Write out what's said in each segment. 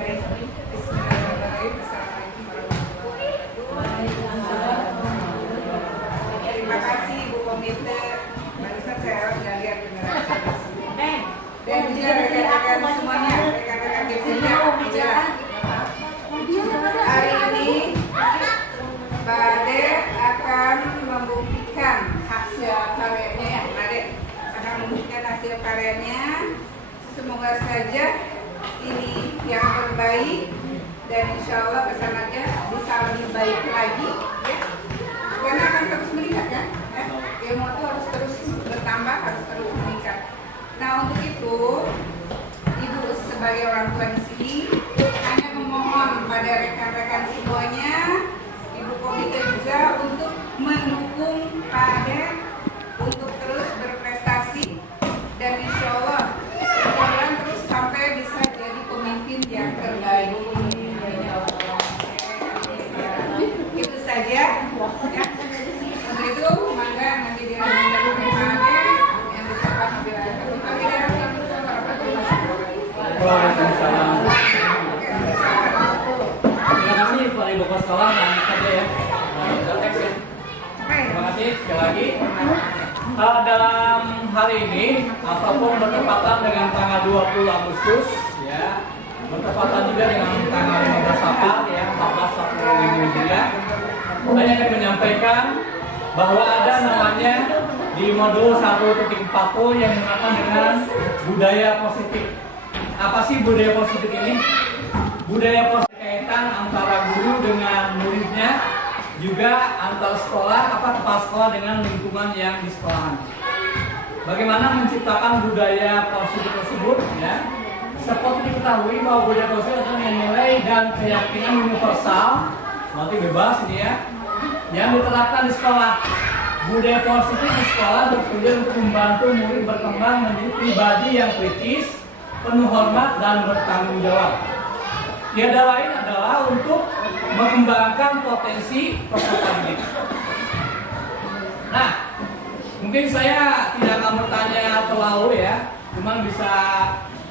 Bismillahirrahmanirrahim. Assalamualaikum warahmatullahi wabarakatuh. Terima kasih Ibu Komite. Barusan saya nggak lihat beneran. Dan juga rekan-rekan semuanya, rekan-rekan GPK. Hari ini Pak Ade akan membuktikan hasil karyanya ya, Pak Ade akan membuktikan hasil karyanya. Semoga saja ini yang terbaik dan insya Allah kesananya bisa lebih baik lagi ya. Karena akan terus meningkat kan ya. Ilmu itu harus terus bertambah, harus terus meningkat. Nah untuk itu Ibu sebagai orang tua di sini hanya memohon pada rekan-rekan semuanya, Ibu Komite juga untuk mendukung Pak Ade untuk terus berprestasi dan insya Allah berjalan terus sampai bisa jadi pemimpin yang terbaik. Itu saja ya. Untuk itu mangga nanti dilanjutkan Pak Ade yang bersama Waalaikumsalam. Terima kasih Pak Ibu Kepala Sekolah, lanjut saja ya. Terima kasih sekali lagi. Dalam hari ini ataupun bertepatan dengan tanggal 20 Agustus ya, bertepatan juga dengan tanggal 15 Safar ya, 14 Safar Hijriah. Saya ingin menyampaikan bahwa ada namanya di modul 1.40 yang dinamakan dengan budaya positif. Apa sih budaya positif ini? Budaya positif kaitan antara guru dengan muridnya, juga antar sekolah, kepala sekolah dengan lingkungan yang di sekolahan. Bagaimana menciptakan budaya positif tersebut ya? Seperti diketahui bahwa budaya positif adalah nilai dan keyakinan universal, nanti bebas ini ya, yang diterapkan di sekolah. Budaya positif di sekolah bertujuan untuk membantu murid berkembang menjadi pribadi yang kritis, penuh hormat dan bertanggung jawab. Tiada lain adalah untuk mengembangkan potensi peserta didik. Nah, mungkin saya tidak akan bertanya terlalu ya, cuma bisa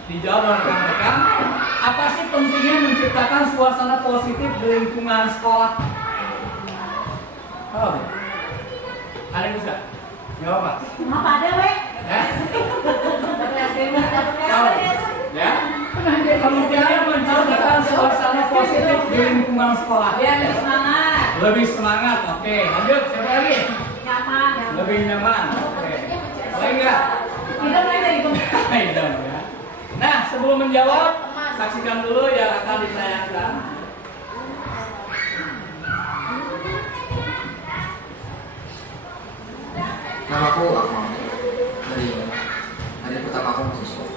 dijawab oleh rekan-rekan. Apa sih pentingnya menciptakan suasana positif di lingkungan sekolah? Oh, ada yang bisa jawab Pak? Apa ada weh? Ya? Ya? Pentingnya menciptakan suasana positif di lingkungan sekolah. Biar lebih semangat. Lebih semangat, oke. Lanjut, siapa lagi? Nyaman. Lebih nyaman, oke. Boleh nggak? Kita mulai dari Tidak ya. Nah, sebelum menjawab, saksikan dulu yang akan ditayangkan. Namaku Akmal dari hari pertama aku masuk sekolah.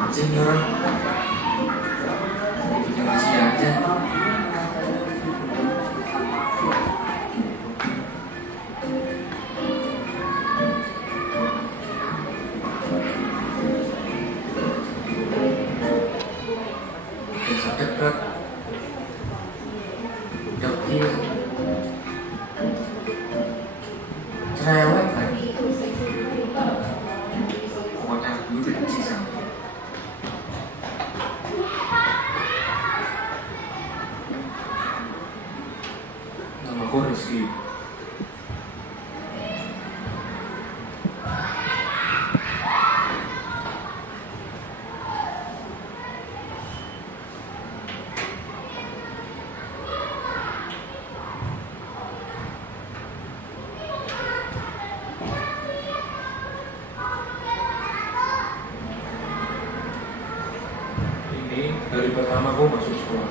Anjing ya orang bikin masih aja. Bikin sakit berat. Dekil. Cerewet lagi. Pokoknya dulu benci sama dia. ini dari pertama aku masuk sekolah.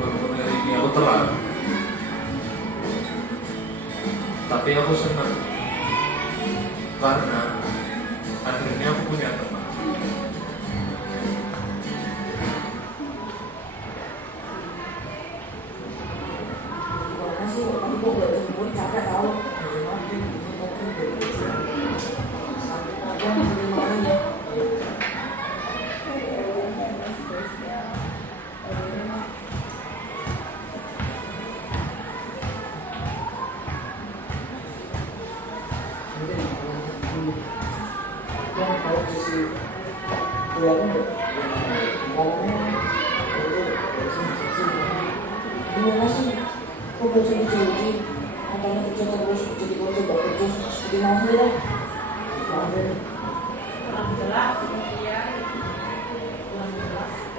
Walaupun hari ini aku telat, tapi aku senang karena akhirnya aku punya teman. Makasih, aku kok gak jemput, capek tau. Yang terima ya. Yang kalau sisi keluarga gimana sih? Kok bocil-bocil katanya kerja terus jadi bocil gak becus seperti Nabil lah. Nabil Kurang jelas.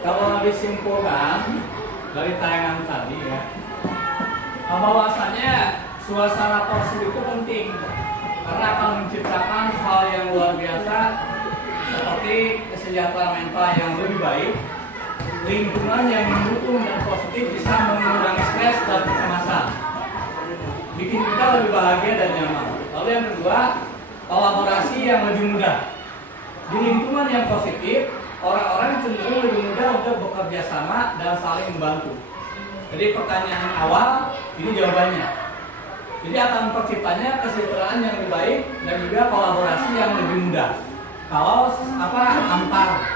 Kalau disimpulkan dari tayangan tadi ya, bahwasanya suasana positif itu penting karena akan menciptakan hal yang luar biasa seperti kesejahteraan mental yang lebih baik, lingkungan yang mendukung dan positif bisa mengurangi stres dan kecemasan, bikin kita lebih bahagia dan nyaman. Lalu yang kedua, kolaborasi yang lebih mudah. Di lingkungan yang positif, orang-orang cenderung lebih mudah untuk bekerja sama dan saling membantu. Jadi pertanyaan awal, ini jawabannya. Jadi akan terciptanya kesejahteraan yang lebih baik dan juga kolaborasi yang lebih mudah. Kalau antar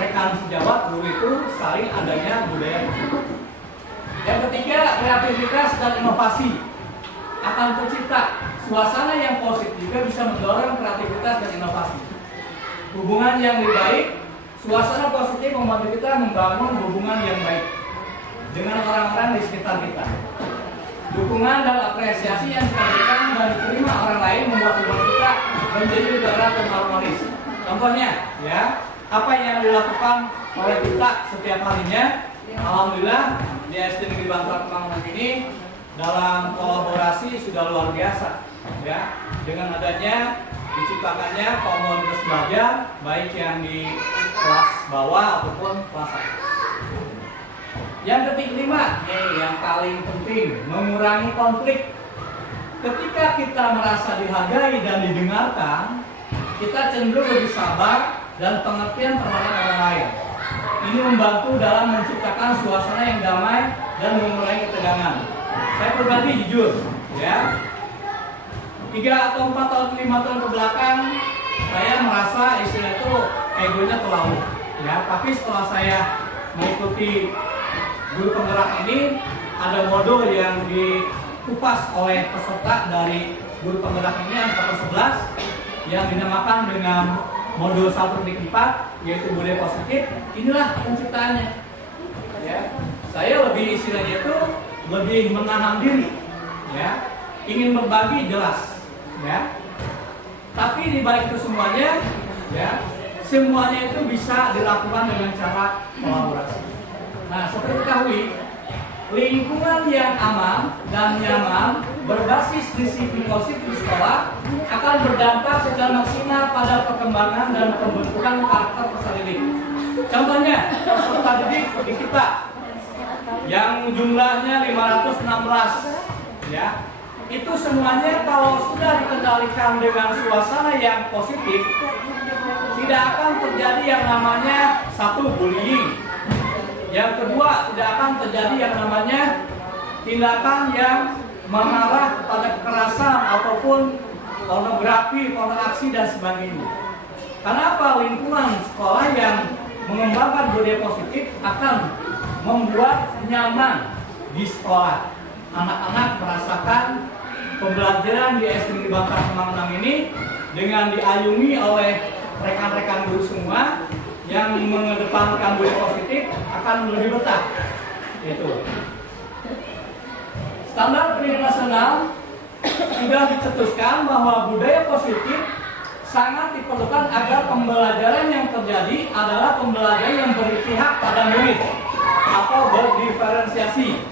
rekan sejawat guru itu saling adanya budaya positif. Yang ketiga, kreativitas dan inovasi akan tercipta. Suasana yang positif juga bisa mendorong kreativitas dan inovasi. Hubungan yang lebih baik, suasana positif membantu kita membangun hubungan yang baik dengan orang-orang di sekitar kita. Dukungan dan apresiasi yang diberikan dan diterima orang lain membuat hubungan kita menjadi lebih erat dan harmonis. Contohnya, ya, apa yang dilakukan oleh kita setiap harinya, alhamdulillah di SD Negeri Bangka Kemang ini dalam kolaborasi sudah luar biasa, ya, dengan adanya diciptakannya komunitas belajar baik yang di kelas bawah ataupun kelas atas. Yang kelima, yang paling penting, mengurangi konflik. Ketika kita merasa dihargai dan didengarkan, kita cenderung lebih sabar dan pengertian terhadap orang lain. Ini membantu dalam menciptakan suasana yang damai dan mengurangi ketegangan. Saya pribadi jujur, ya, 3 atau 4 atau 5 tahun ke belakang, saya merasa istilah itu egonya terlalu, ya. Tapi setelah saya mengikuti guru penggerak ini, ada modul yang dikupas oleh peserta dari guru penggerak ini angkatan 11 yang dinamakan dengan modul 1.4, yaitu budaya positif. Inilah penciptaannya, ya. Saya lebih istilahnya itu lebih menahan diri, ya, ingin berbagi jelas, ya. Tapi di balik itu semuanya, ya, semuanya itu bisa dilakukan dengan cara kolaborasi. Nah, seperti diketahui, lingkungan yang aman dan nyaman berbasis disiplin positif di sekolah akan berdampak secara maksimal pada perkembangan dan pembentukan karakter peserta didik. Contohnya, peserta didik di kita yang jumlahnya 516, ya, itu semuanya kalau sudah dikendalikan dengan suasana yang positif, tidak akan terjadi yang namanya satu, bullying. Yang kedua, tidak akan terjadi yang namanya tindakan yang mengarah pada kekerasan ataupun pornografi, pornoaksi dan sebagainya. Karena apa? Lingkungan sekolah yang mengembangkan budaya positif akan membuat nyaman di sekolah. Anak-anak merasakan pembelajaran di SD Negeri Bangka Kemang ini dengan diayungi oleh rekan-rekan guru semua yang mengedepankan budaya positif akan lebih betah. Itu. Standar pendidikan nasional sudah dicetuskan bahwa budaya positif sangat diperlukan agar pembelajaran yang terjadi adalah pembelajaran yang berpihak pada murid atau berdiferensiasi.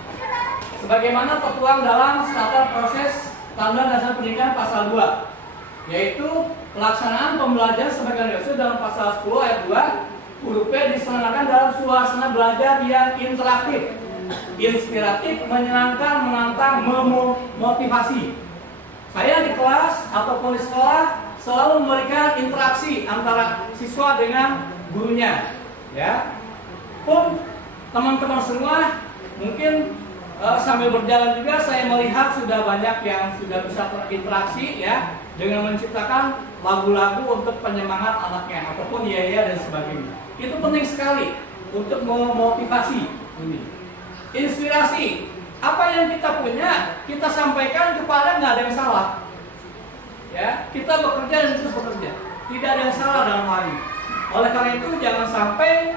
Sebagaimana tertuang dalam Standar Proses Standar Dasar Pendidikan pasal 2, yaitu pelaksanaan pembelajaran sebagai diatur dalam pasal 10 ayat 2 huruf P diselenggarakan dalam suasana belajar yang interaktif, inspiratif, menyenangkan, menantang, memotivasi. Saya di kelas ataupun di sekolah selalu memberikan interaksi antara siswa dengan gurunya, ya. Pun teman-teman semua mungkin sambil berjalan juga saya melihat sudah banyak yang sudah bisa berinteraksi, ya, dengan menciptakan lagu-lagu untuk penyemangat anaknya ataupun yaya dan sebagainya. Itu penting sekali untuk memotivasi ini. Inspirasi. Apa yang kita punya, kita sampaikan kepada, nggak ada yang salah. Ya, kita bekerja dan terus bekerja. Tidak ada yang salah dalam hal ini. Oleh karena itu jangan sampai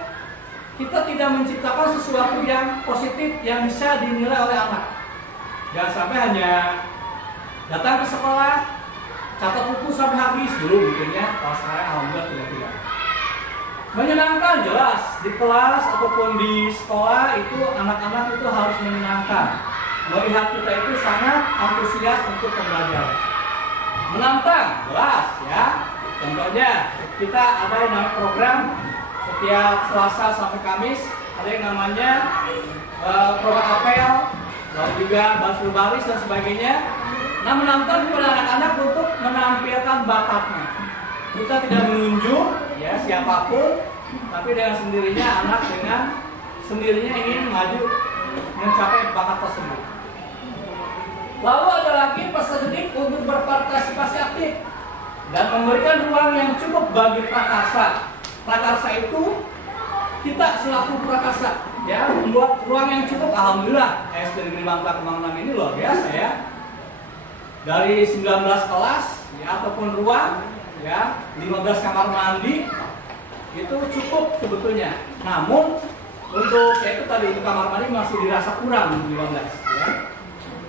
kita tidak menciptakan sesuatu yang positif yang bisa dinilai oleh anak. Jangan sampai hanya datang ke sekolah, catat buku sampai habis dulu gitu ya. Kalau sekarang alhamdulillah tidak. Menyenangkan jelas di kelas ataupun di sekolah itu anak-anak itu harus menyenangkan. Melihat kita itu sangat antusias untuk pembelajaran. Menantang jelas ya. Contohnya kita ada yang namanya program setiap Selasa sampai Kamis, ada yang namanya program apel, lalu juga basul baris dan sebagainya. Nah, menantang kepada anak-anak untuk menampilkan bakatnya. Kita tidak menunjuk ya siapapun, tapi dengan sendirinya anak dengan sendirinya ingin maju mencapai bakat tersebut. Lalu ada lagi peserta didik untuk berpartisipasi aktif dan memberikan ruang yang cukup bagi prakarsa. Prakarsa itu kita selaku prakarsa ya membuat ruang yang cukup. Alhamdulillah SD Negeri Bangka Kemang 6 ini luar biasa ya. Dari 19 kelas ya ataupun ruang ya 15 kamar mandi itu cukup sebetulnya. Namun untuk itu tadi untuk kamar mandi masih dirasa kurang 15 ya.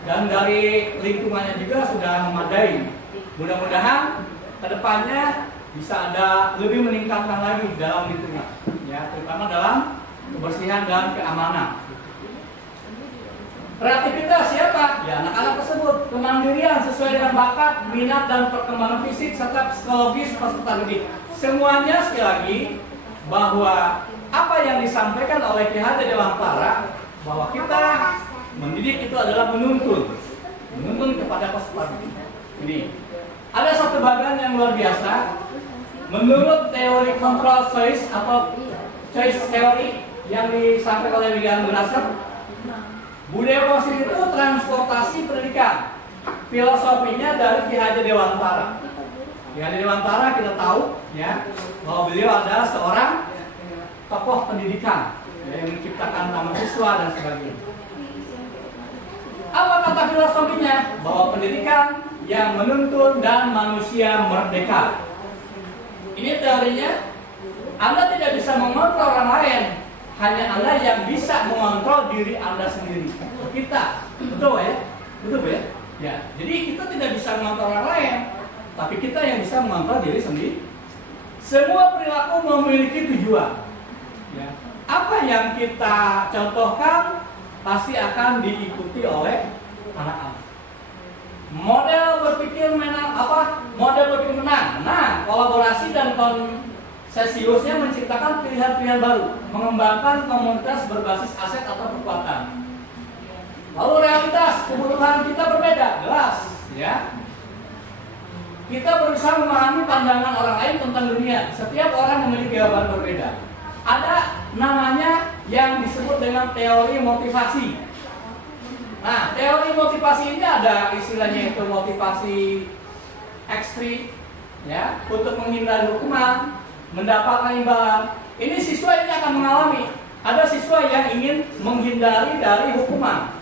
Dan dari lingkungannya juga sudah memadai. Mudah-mudahan kedepannya bisa ada lebih meningkatkan lagi dalam lingkungan ya, terutama dalam kebersihan dan keamanan. Kreativitas siapa? Ya anak-anak tersebut. Kemandirian sesuai dengan bakat, minat dan perkembangan fisik serta psikologis peserta didik. Semuanya sekali lagi bahwa apa yang disampaikan oleh PHD Dewantara bahwa kita mendidik itu adalah menuntun kepada peserta didik. Ini ada satu bagian yang luar biasa. Menurut teori control choice atau choice theory yang disampaikan oleh William Grasser, budaya positif itu transportasi pendidikan. Filosofinya dari Ki Hajar Dewantara. Ki Hajar Dewantara kita tahu ya bahwa beliau adalah seorang tokoh pendidikan ya, yang menciptakan nama siswa dan sebagainya. Apa kata filosofinya? Bahwa pendidikan yang menuntun dan manusia merdeka. Ini teorinya. Anda tidak bisa mengontrol orang lain, hanya Anda yang bisa mengontrol diri Anda sendiri. Kita, betul ya? Betul ya? Ya. Jadi kita tidak bisa mengontrol orang lain, tapi kita yang bisa mengontrol diri sendiri. Semua perilaku memiliki tujuan. Ya. Apa yang kita contohkan pasti akan diikuti oleh anak-anak. Model berpikir menang apa? Model berpikir menang. Nah, kolaborasi dan konsesiusnya menciptakan pilihan-pilihan baru, mengembangkan komunitas berbasis aset atau kekuatan. Lalu realitas kebutuhan kita berbeda, jelas, ya. Kita berusaha memahami pandangan orang lain tentang dunia. Setiap orang memiliki jawaban berbeda. Ada namanya yang disebut dengan teori motivasi. Nah, teori motivasi ini ada istilahnya itu motivasi ekstrim, ya, untuk menghindari hukuman, mendapatkan imbalan. Ini siswa ini akan mengalami. Ada siswa yang ingin menghindari dari hukuman.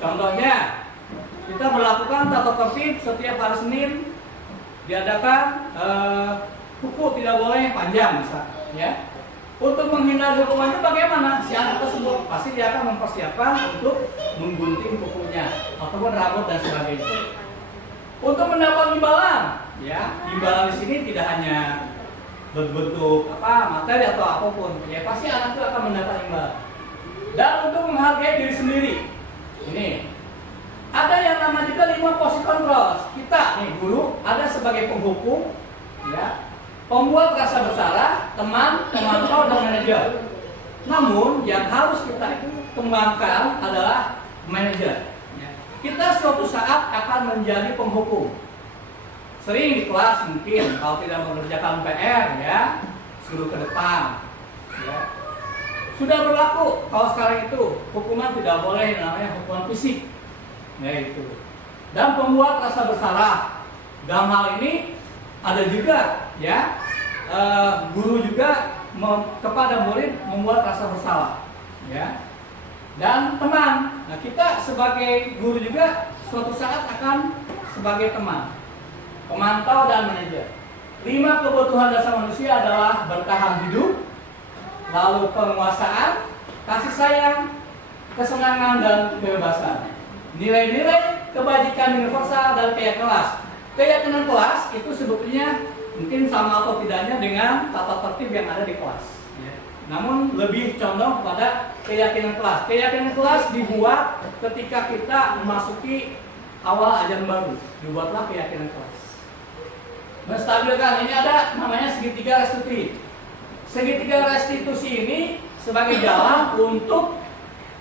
Contohnya, kita melakukan tata tertib setiap hari Senin diadakan buku tidak boleh panjang, misalnya, ya. Untuk menghindari hukumannya bagaimana? Si anak tersebut pasti dia akan mempersiapkan untuk menggunting kukunya ataupun rambut dan sebagainya. untuk mendapat imbalan, ya. Imbalan di sini tidak hanya berbentuk materi atau apapun, ya pasti anak itu akan mendapat imbalan. Dan untuk menghargai diri sendiri, ini ada yang namanya juga 5 posisi kontrol. Kita nih guru ada sebagai penghukum, ya, pembuat rasa bersalah, teman, pemantau, dan manajer. Namun yang harus kita kembangkan adalah manajer. Ya. Kita suatu saat akan menjadi penghukum. Sering di kelas mungkin kalau tidak mengerjakan PR, ya suruh ke depan. Ya. Sudah berlaku kalau sekarang itu hukuman tidak boleh, namanya hukuman fisik, yaitu. Dan pembuat rasa bersalah dalam hal ini ada juga, ya, guru juga kepada murid membuat rasa bersalah, ya. Dan teman, nah kita sebagai guru juga suatu saat akan sebagai teman, pemantau dan manajer. 5 kebutuhan dasar manusia adalah bertahan hidup, lalu penguasaan, kasih sayang, kesenangan, dan kebebasan. Nilai-nilai kebajikan universal dan keyakinan. Keyakinan kelas itu sebetulnya mungkin sama atau tidaknya dengan tata tertib yang ada di kelas. Ya. Namun lebih condong pada keyakinan kelas. Keyakinan kelas dibuat ketika kita memasuki awal ajaran baru. Dibuatlah keyakinan kelas. Menstabilkan, ini ada namanya segitiga restitusi. Segitiga restitusi ini sebagai jalan untuk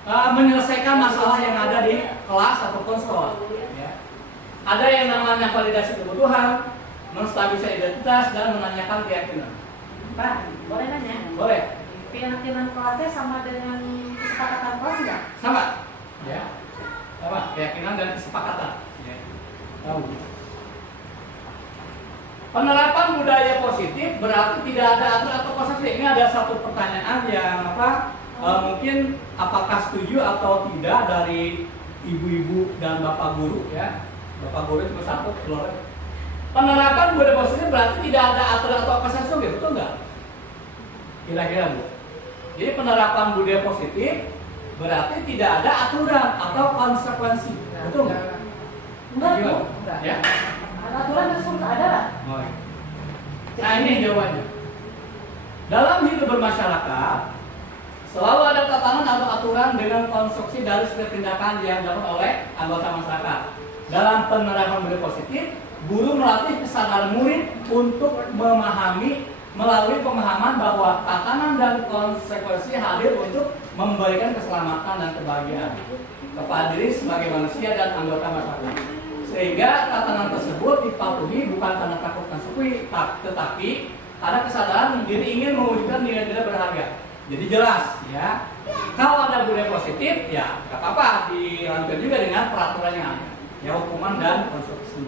menyelesaikan masalah yang ada di kelas ataupun sekolah. Ya. Ada yang namanya validasi kebutuhan, menstabilisasi identitas, dan menanyakan keyakinan. Pak, boleh nanya? Boleh. Keyakinan kelasnya sama dengan kesepakatan kelas nggak? Sama. Ya. Sama. Keyakinan dan kesepakatan. Ya. Tahu. Penerapan budaya positif berarti tidak ada aturan atau konsep. Ini ada satu pertanyaan yang mungkin apakah setuju atau tidak dari ibu-ibu dan bapak guru, ya. Bapak guru cuma satu keluar. Penerapan budaya positif berarti tidak ada aturan atau konsep, betul nggak? Kira-kira Bu. Jadi penerapan budaya positif berarti tidak ada aturan atau konsekuensi, betul nggak? Enggak, Bu. Ya. Aturan itu nggak ada lah. Oh, iya. Nah ini jawabannya. Dalam hidup bermasyarakat selalu ada tatanan atau aturan dengan konstruksi dari setiap tindakan yang dilakukan oleh anggota masyarakat. Dalam penerapan budaya positif, guru melatih kesadaran murid untuk memahami melalui pemahaman bahwa tatanan dan konsekuensi hadir untuk memberikan keselamatan dan kebahagiaan kepada diri sebagai manusia dan anggota masyarakat. Sehingga tatanan tersebut dipatuhi bukan karena takut konsekuensi, tetapi ada kesadaran diri ingin mewujudkan nilai-nilai berharga. Jadi jelas, ya. Kalau ada budaya positif, ya nggak apa-apa dilanjutkan juga dengan peraturan yang ada, ya hukuman dan konsekuensi.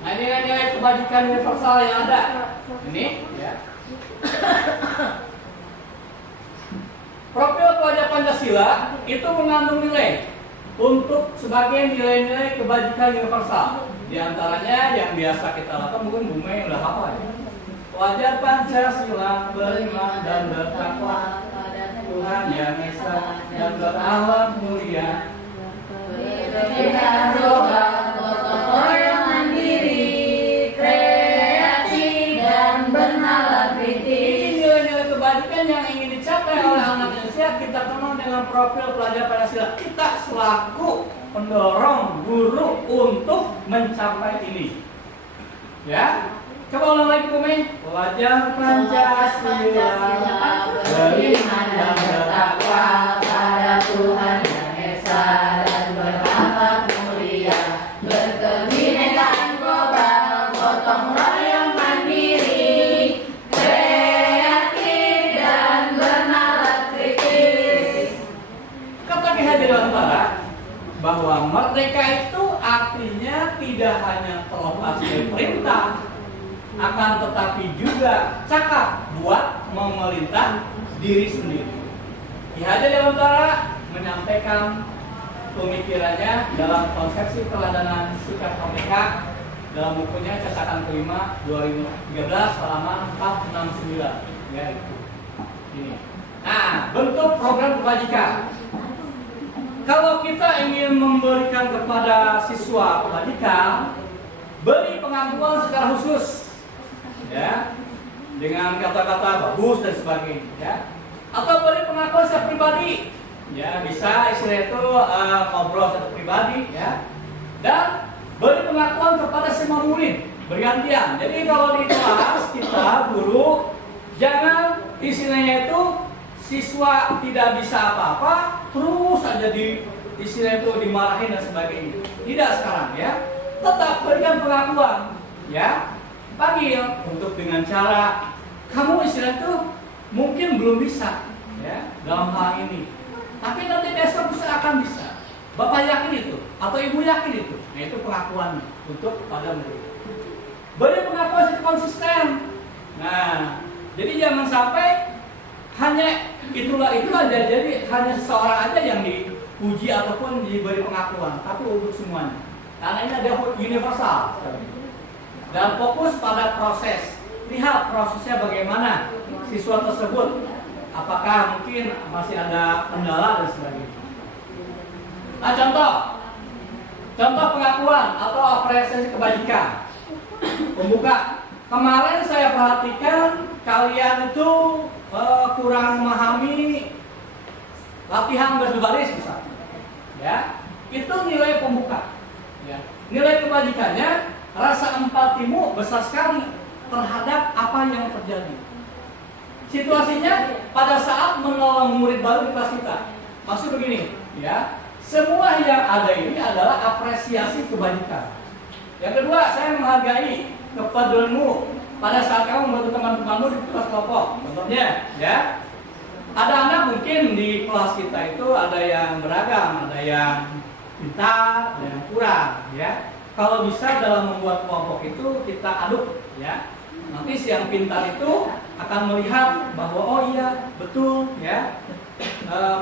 Nah ini nilai kebajikan universal yang ada. Ini, ya. Profil pelajar Pancasila itu mengandung nilai untuk sebagai nilai-nilai kebajikan universal. Di antaranya yang biasa kita lakukan mungkin Bumi yang udah hafal, ya. Pelajar Pancasila beriman dan bertakwa pada Tuhan Yang Esa dan berakhlak mulia. Berikan doa, gotong royong mandiri, kreatif dan bernalar kritis. Ini nilai-nilai kebajikan yang ingin dicapai oleh anak Indonesia. Kita kenal dengan profil pelajar Pancasila. Kita selaku pendorong guru untuk mencapai ini. Ya. Coba ulang lagi Bumi. Pelajar Pancasila beriman dan bertakwa pada Tuhan Yang Esa dan berakhlak mulia, Berkebinekaan global, gotong royong mandiri, kreatif dan bernalar kritis. Kata Ki Hajar Dewantara bahwa merdeka itu artinya tidak hanya terlepas dari perintah, akan tetapi juga cakap buat memerintah diri sendiri. Ki Hajar Dewantara menyampaikan pemikirannya dalam konsepsi teladanan sikap merdeka dalam bukunya cetakan kelima 2013 halaman 469, yaitu ini. Nah, bentuk program kebajikan. kalau kita ingin memberikan kepada siswa kebajikan, beri pengakuan secara khusus, ya, dengan kata-kata bagus dan sebagainya, ya. Atau beri pengakuan secara pribadi, ya, bisa istilah itu ngobrol secara pribadi, ya. Dan beri pengakuan kepada semua murid bergantian. Jadi kalau di kelas kita guru jangan istilahnya itu siswa tidak bisa apa-apa terus aja di istilah itu dimarahin dan sebagainya. Tidak sekarang, ya. Tetap berikan pengakuan, ya. Panggil untuk dengan cara kamu istilah itu mungkin belum bisa, ya, dalam hal ini. Tapi nanti besok bisa akan bisa. Bapak yakin itu atau ibu yakin itu. Nah, itu pengakuannya untuk pada murid. Beri pengakuan secara konsisten. Nah, jadi jangan sampai hanya itulah itu aja, jadi hanya seseorang aja yang dipuji ataupun diberi pengakuan, tapi untuk semuanya. Karena ini ada universal. Dan fokus pada proses. Lihat prosesnya bagaimana siswa tersebut. Apakah mungkin masih ada kendala dan sebagainya. Nah, contoh pengakuan atau apresiasi kebajikan. Pembuka. Kemarin saya perhatikan kalian itu kurang memahami latihan berbaris misalnya. Ya, itu nilai pembuka. Ya. Nilai kebajikannya rasa empatimu besar sekali terhadap apa yang terjadi. Situasinya pada saat menolong murid baru di kelas kita. Maksud begini, ya. Semua yang ada ini adalah apresiasi kebajikan. Yang kedua, saya menghargai kepedulianmu pada saat kamu membantu teman-temanmu di kelas kelompok. Contohnya, ya. Ada anak mungkin di kelas kita itu ada yang beragam, ada yang pintar, ada yang kurang, ya. Kalau bisa dalam membuat kelompok itu kita aduk, ya. Nanti si yang pintar itu akan melihat bahwa oh iya betul, ya.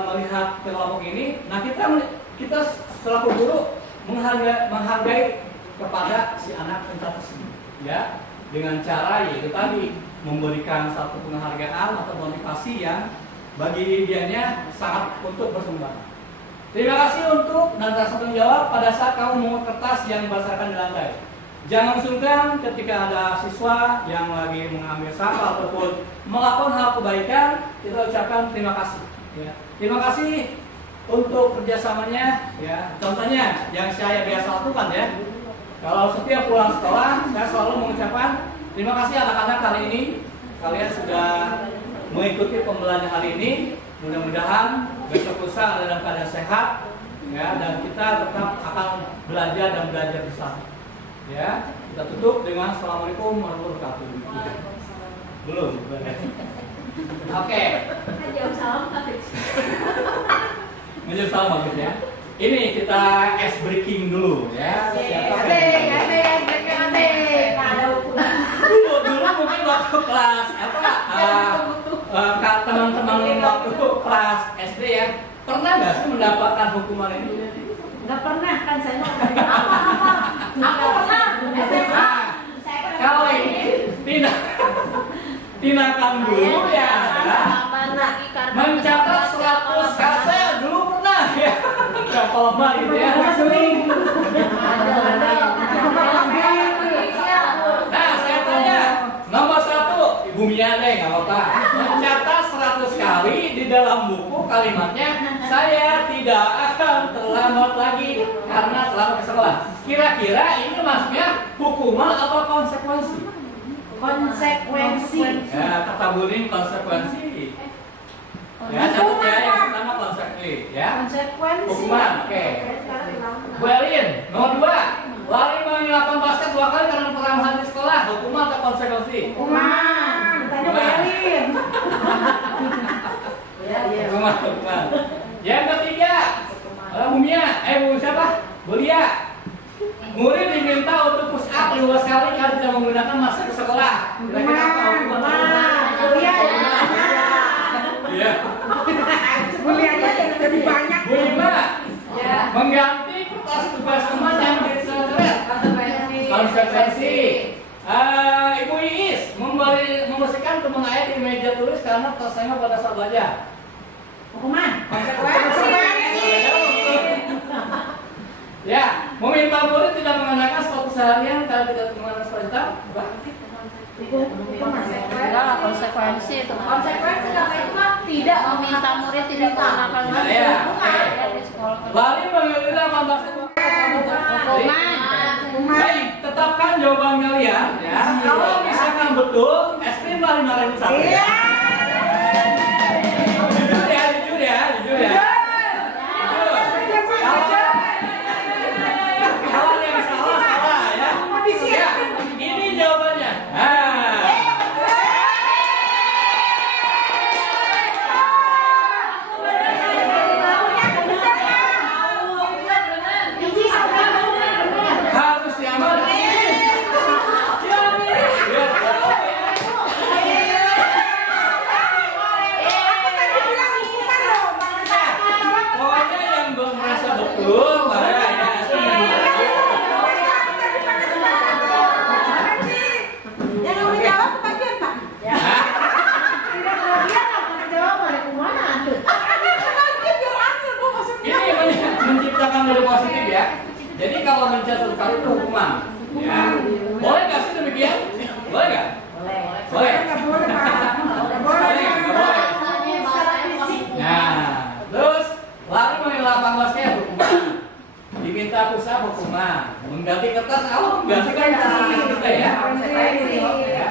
Melihat kelompok ini. Nah, kita selaku guru menghargai kepada si anak pintar tersebut, ya, dengan cara yaitu tadi memberikan satu penghargaan atau motivasi yang bagi dianya sangat untuk berkembang. Terima kasih untuk dan rasa tanggung jawab pada saat kamu memungut kertas yang berserakan di lantai. Jangan sungkan ketika ada siswa yang lagi mengambil sampah ataupun melakukan hal kebaikan, kita ucapkan terima kasih. Ya. Terima kasih untuk kerjasamanya. Ya. Contohnya yang saya biasa lakukan, ya. Kalau setiap pulang sekolah, saya selalu mengucapkan terima kasih anak-anak hari ini. Kalian sudah mengikuti pembelajaran hari ini. Mudah-mudahan besok lusa ada dalam keadaan sehat, ya, dan kita tetap akan belajar dan belajar bersama. Ya, kita tutup dengan assalamualaikum warahmatullahi wabarakatuh. Belum. Oke. Jawab salam tapi. Menjawab salam maksudnya. Ini kita ice breaking dulu, ya. Dulu mungkin waktu kelas teman-teman waktu kelas SD ya, pernah nggak sih mendapatkan hukuman ini? Nggak pernah kan saya mau apa? Aku pernah. Kalau ini tindakan guru ya adalah mencatat 100 kata. Dulu pernah ya, berapa lama gitu ya. Nah, saya tanya nomor 1, Ibu Mia deh, nggak apa-apa. Mencatat 100 kali di dalam buku kalimatnya, saya tidak akan terlambat lagi karena terlambat ke sekolah. Kira-kira ini maksudnya hukuman atau konsekuensi? Konsekuensi. Ya, kata bullying konsekuensi. Ya, catat ya, yang pertama konsekuensi, ya. Konsekuensi. Hukuman, oke. Bu Elin, nomor 2, lari meninggalkan basket 2 kali karena perambahan di sekolah, hukuman atau konsekuensi? Hukuman. Tanya Bu Elin. Hukuman. Yang ketiga, Bu Mia, Bu siapa? Bu Lia. Murid diminta untuk push up 12 kali karena tidak menggunakan masker ke sekolah. Kira-kira apa hukuman? Iya. Kuliahnya lebih banyak. Bu Ima, mengganti kertas tugas teman yang dicoret. Konsekuensi. Ibu Iis, membersihkan tumpeng air di meja tulis karena tersenggol pada saat belajar. Hukuman. Konsekuensi. Ya, meminta murid tidak mengenakan sepatu seharian kalau tidak mengenakan sepatu hitam, Enggak, konsekuensi itu. Konsekuensi kata itu mah Tidak meminta murid tidak mengenakan Ya, sepatu. ya. Di sekolah. lari mengira 18 Hukuman. Baik, tetapkan jawaban kalian ya. Kalau misalkan betul, es krim lah 5.000 satu. Jujur ya, jujur ya, jujur ya. Jujur. Kalau yang salah salah ya. Ya, ini jawabannya. Nah. Harus diaman. Pokoknya yang belum merasa betul, maka ini asli Yang mau jawab kebagian Pak. ini menciptakan mode positif ya. Jadi kalau mencet satu kali itu hukuman. Ya. Boleh nggak sih demikian? Boleh nggak? Boleh. Nggak boleh Pak. Nggak boleh. Nggak boleh. Nah, terus lari menilai 18-nya hukuman. Diminta pulsa hukuman. Mengganti kertas, mengganti kan kertas kita ya. Ya.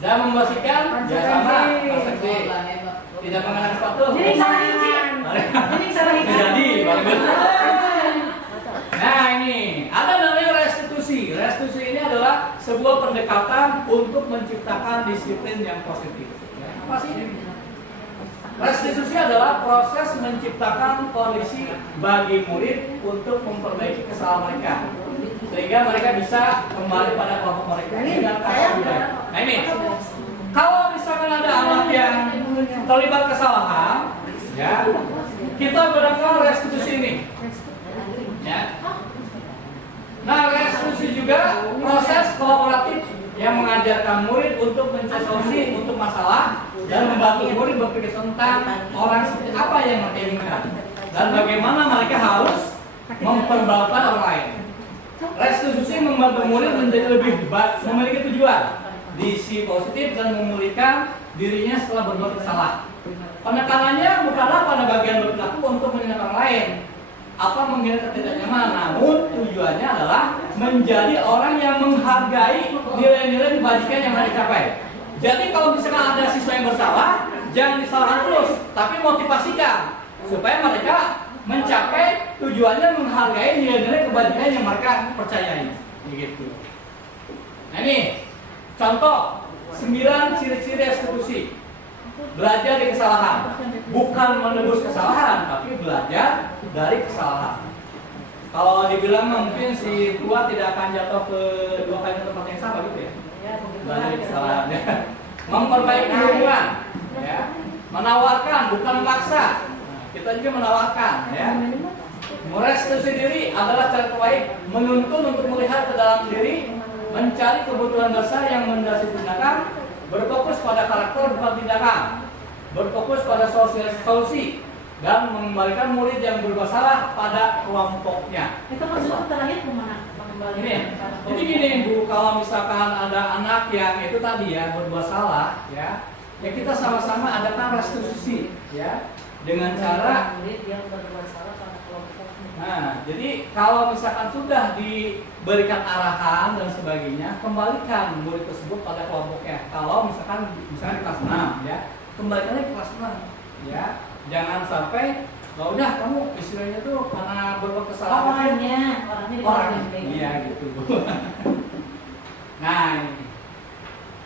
Dan membersihkan jasama konsekuensi. Tidak mengenakan sepatu. Jadi salah hiji. Jadi salah hiji. Jadi, paling benar. Nah ini, ada namanya restitusi. Restitusi ini adalah sebuah pendekatan untuk menciptakan disiplin yang positif. Apa sih? Restitusi adalah proses menciptakan kondisi bagi murid untuk memperbaiki kesalahan mereka, sehingga mereka bisa kembali pada kelompok mereka dengan kata budaya. Nah ini, kalau misalkan ada anak yang terlibat kesalahan, ya, kita gunakan restitusi ini. Ya. Nah, restitusi juga proses kolaboratif yang mengajarkan murid untuk mencari solusi untuk masalah dan membantu murid berpikir tentang orang seperti apa yang mereka inginkan dan bagaimana mereka harus memperbaiki orang lain. Restitusi membantu murid menjadi lebih baik, memiliki tujuan, diisi positif dan memulihkan dirinya setelah berbuat salah. Penekanannya bukanlah pada bagian berperilaku untuk menyenangkan orang lain apa menghindari ketidaknyamanan, namun tujuannya adalah menjadi orang yang menghargai nilai-nilai kebajikan yang mereka capai. Jadi kalau misalkan ada siswa yang bersalah, jangan disalahkan terus, tapi motivasikan supaya mereka mencapai tujuannya menghargai nilai-nilai kebajikan yang mereka percayai. Begitu. Nah ini contoh 9 ciri-ciri restitusi. Belajar dari kesalahan, bukan menebus kesalahan, tapi belajar dari kesalahan. Kalau dibilang mungkin si tua tidak akan jatuh ke 2 kali tempat yang sama gitu ya. Belajar dari kesalahan. Ya. Memperbaiki hubungan, ya. Menawarkan, bukan memaksa. Kita juga menawarkan, ya. Merestitusi diri adalah cara terbaik menuntun untuk melihat ke dalam diri, mencari kebutuhan dasar yang mendasari tindakan. Berfokus pada karakter bukan tindakan, berfokus pada solusi dan mengembalikan murid yang berbuat salah pada kelompoknya. Itu maksudnya terakhir kemana? Ini, jadi gini Bu, kalau misalkan ada anak yang itu tadi ya berbuat salah, ya kita sama-sama adakan restitusi, ya dengan cara murid yang berbuat salah pada kelompoknya. Nah, jadi kalau misalkan sudah diberikan arahan dan sebagainya, kembalikan murid tersebut pada kelompoknya. Kalau misalkan di kelas 6 ya, kembalikannya ke kelas 6 ya. Jangan sampai udah kamu istilahnya tuh karena berbuat kesalahan orangnya iya gitu. Nah,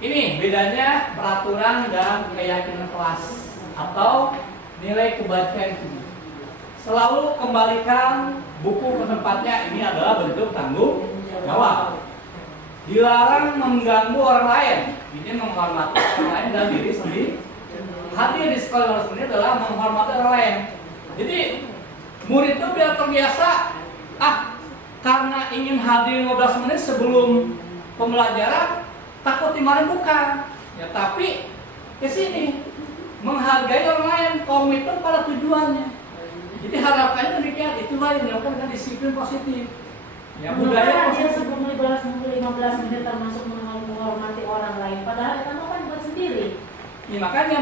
ini bedanya peraturan dan keyakinan kelas atau nilai kebajikan itu. Selalu kembalikan buku ke tempatnya, ini adalah bentuk tanggung jawab. Dilarang mengganggu orang lain, ini menghormati orang lain dan diri sendiri. Hadir di sekolah sendiri adalah menghormati orang lain. Jadi murid itu biar terbiasa, karena ingin hadir 15 menit sebelum pembelajaran, takut dimarahin bukan. Ya tapi ke sini menghargai orang lain, komitmen pada tujuannya. Jadi harapannya demikian, itulah yang dilakukan disiplin positif. Ya, budaya Budaya positif. sebelum 15 menit termasuk menghormati orang lain. Padahal kita kan buat sendiri. Ya, makanya